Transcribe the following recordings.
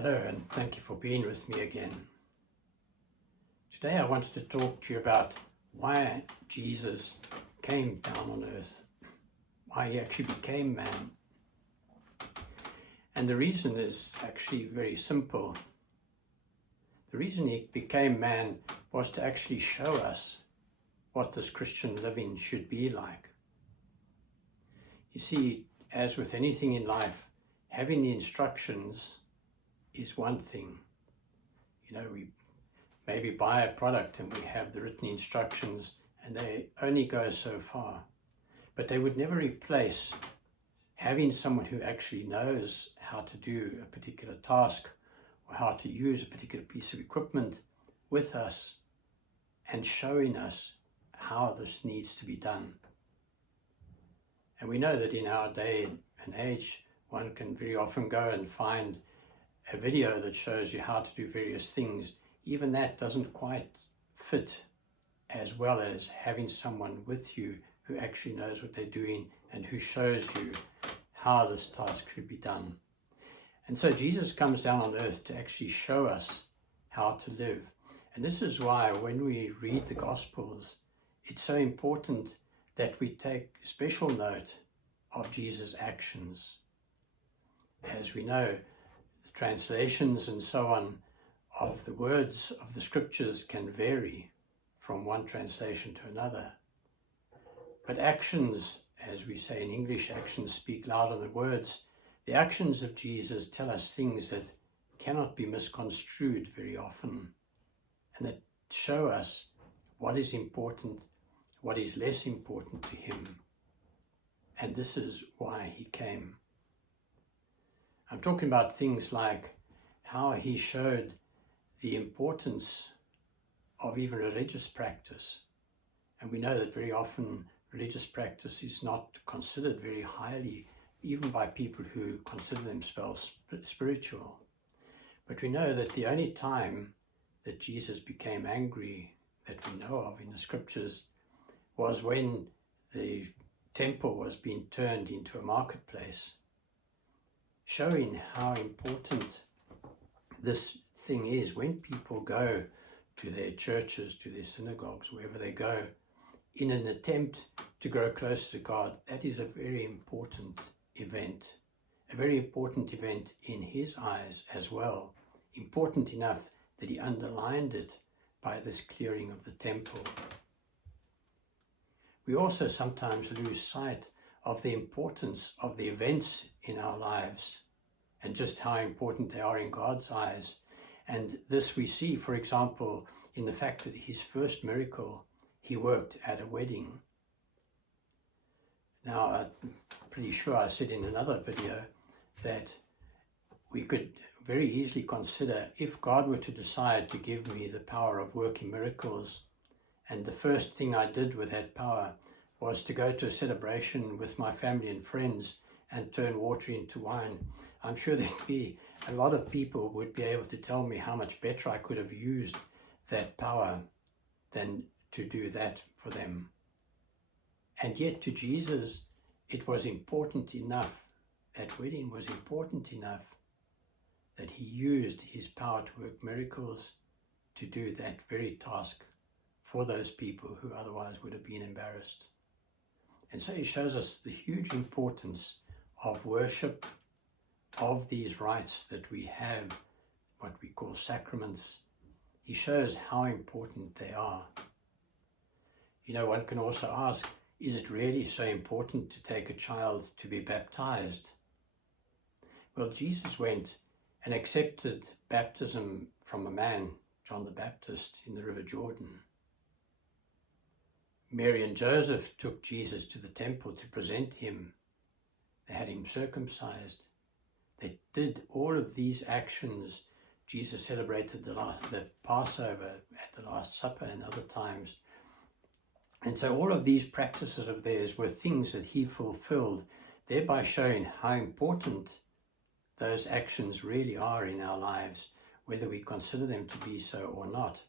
Hello, and thank you for being with me again. Today I wanted to talk to you about why Jesus came down on earth, why he actually became man. And the reason is actually very simple. The reason he became man was to actually show us what this Christian living should be like. You see, as with anything in life, having the instructions is one thing. We maybe buy a product and we have the written instructions and they only go so far. But they would never replace having someone who actually knows how to do a particular task or how to use a particular piece of equipment with us and showing us how this needs to be done. And we know that in our day and age, one can very often go and find a video that shows you how to do various things. Even that doesn't quite fit as well as having someone with you who actually knows what they're doing and who shows you how this task should be done. And so Jesus comes down on earth to actually show us how to live. And this is why when we read the Gospels, it's so important that we take special note of Jesus' actions. As we know, the translations and so on of the words of the scriptures can vary from one translation to another. But actions, as we say in English, actions speak louder than words. The actions of Jesus tell us things that cannot be misconstrued very often and that show us what is important, what is less important to him. And this is why he came. I'm talking about things like how he showed the importance of even religious practice. And we know that very often religious practice is not considered very highly, even by people who consider themselves spiritual. But we know that the only time that Jesus became angry that we know of in the scriptures was when the temple was being turned into a marketplace, showing how important this thing is. When people go to their churches, to their synagogues, wherever they go, in an attempt to grow closer to God, that is a very important event in his eyes as well, important enough that he underlined it by this clearing of the temple. We also sometimes lose sight of the importance of the events in our lives and just how important they are in God's eyes. And this we see, for example, in the fact that his first miracle, he worked at a wedding. Now, I'm pretty sure I said in another video that we could very easily consider if God were to decide to give me the power of working miracles, and the first thing I did with that power was to go to a celebration with my family and friends and turn water into wine, I'm sure there'd be a lot of people would be able to tell me how much better I could have used that power than to do that for them. And yet to Jesus, it was important enough, that wedding was important enough, that he used his power to work miracles to do that very task for those people who otherwise would have been embarrassed. And so he shows us the huge importance of worship, of these rites that we have, what we call sacraments. He shows how important they are. One can also ask, is it really so important to take a child to be baptized? Well, Jesus went and accepted baptism from a man, John the Baptist, in the River Jordan. Mary and Joseph took Jesus to the temple to present him. They had him circumcised. They did all of these actions. Jesus celebrated the Passover at the Last Supper and other times. And so all of these practices of theirs were things that he fulfilled, thereby showing how important those actions really are in our lives, whether we consider them to be so or not.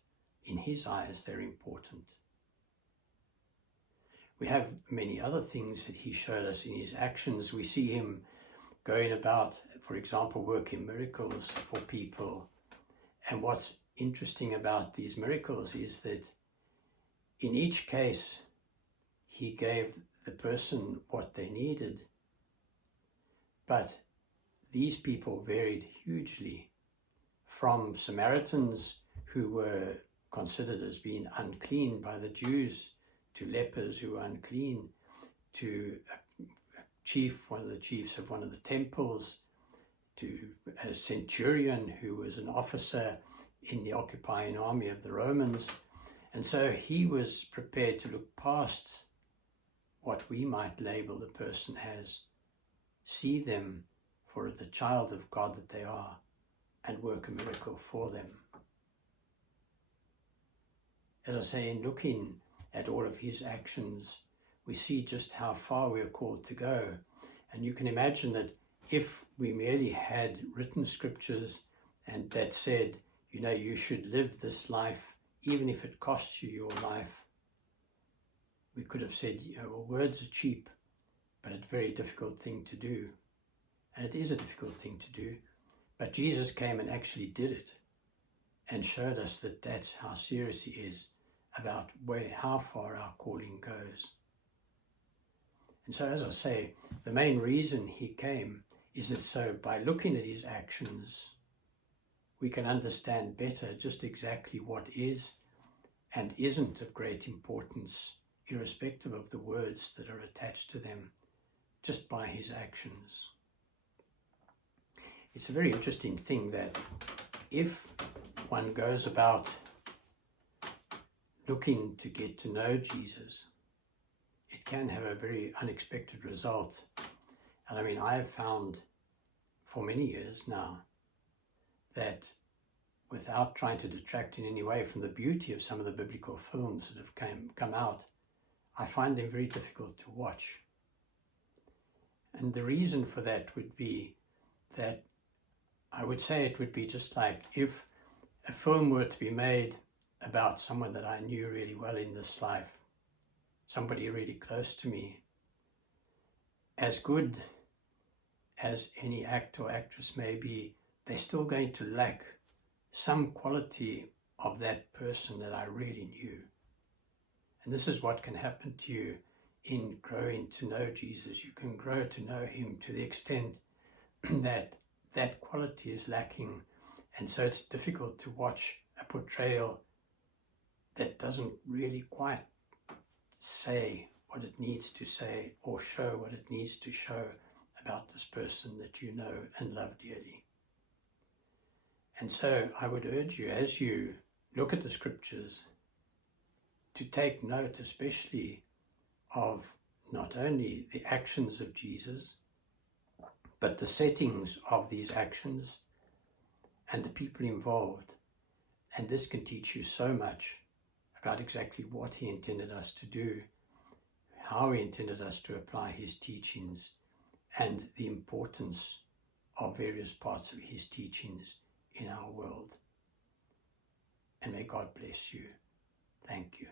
In his eyes, they're important. We have many other things that he showed us in his actions. We see him going about, for example, working miracles for people. And what's interesting about these miracles is that in each case, he gave the person what they needed. But these people varied hugely, from Samaritans who were considered as being unclean by the Jews, to lepers who were unclean, to one of the chiefs of one of the temples, to a centurion who was an officer in the occupying army of the Romans. And so he was prepared to look past what we might label the person as, see them for the child of God that they are, and work a miracle for them. As I say, in looking at all of his actions, we see just how far we are called to go. And you can imagine that if we merely had written scriptures and that said, you know, you should live this life, even if it costs you your life, we could have said, you know, well, words are cheap, but it's a very difficult thing to do. And it is a difficult thing to do. But Jesus came and actually did it and showed us that that's how serious he is about how far our calling goes. And so, as I say, the main reason he came is that so by looking at his actions, we can understand better just exactly what is and isn't of great importance, irrespective of the words that are attached to them, just by his actions. It's a very interesting thing that if one goes about looking to get to know Jesus, it can have a very unexpected result. And I mean, I have found for many years now that without trying to detract in any way from the beauty of some of the biblical films that have come out, I find them very difficult to watch. And the reason for that would be that I would say it would be just like if a film were to be made about someone that I knew really well in this life, somebody really close to me. As good as any actor or actress may be, they're still going to lack some quality of that person that I really knew. And this is what can happen to you in growing to know Jesus. You can grow to know him to the extent that that quality is lacking. And so it's difficult to watch a portrayal that doesn't really quite say what it needs to say or show what it needs to show about this person that you know and love dearly. And so I would urge you, as you look at the scriptures, to take note especially of not only the actions of Jesus, but the settings of these actions and the people involved. And this can teach you so much about exactly what he intended us to do, how he intended us to apply his teachings, and the importance of various parts of his teachings in our world. And may God bless you. Thank you.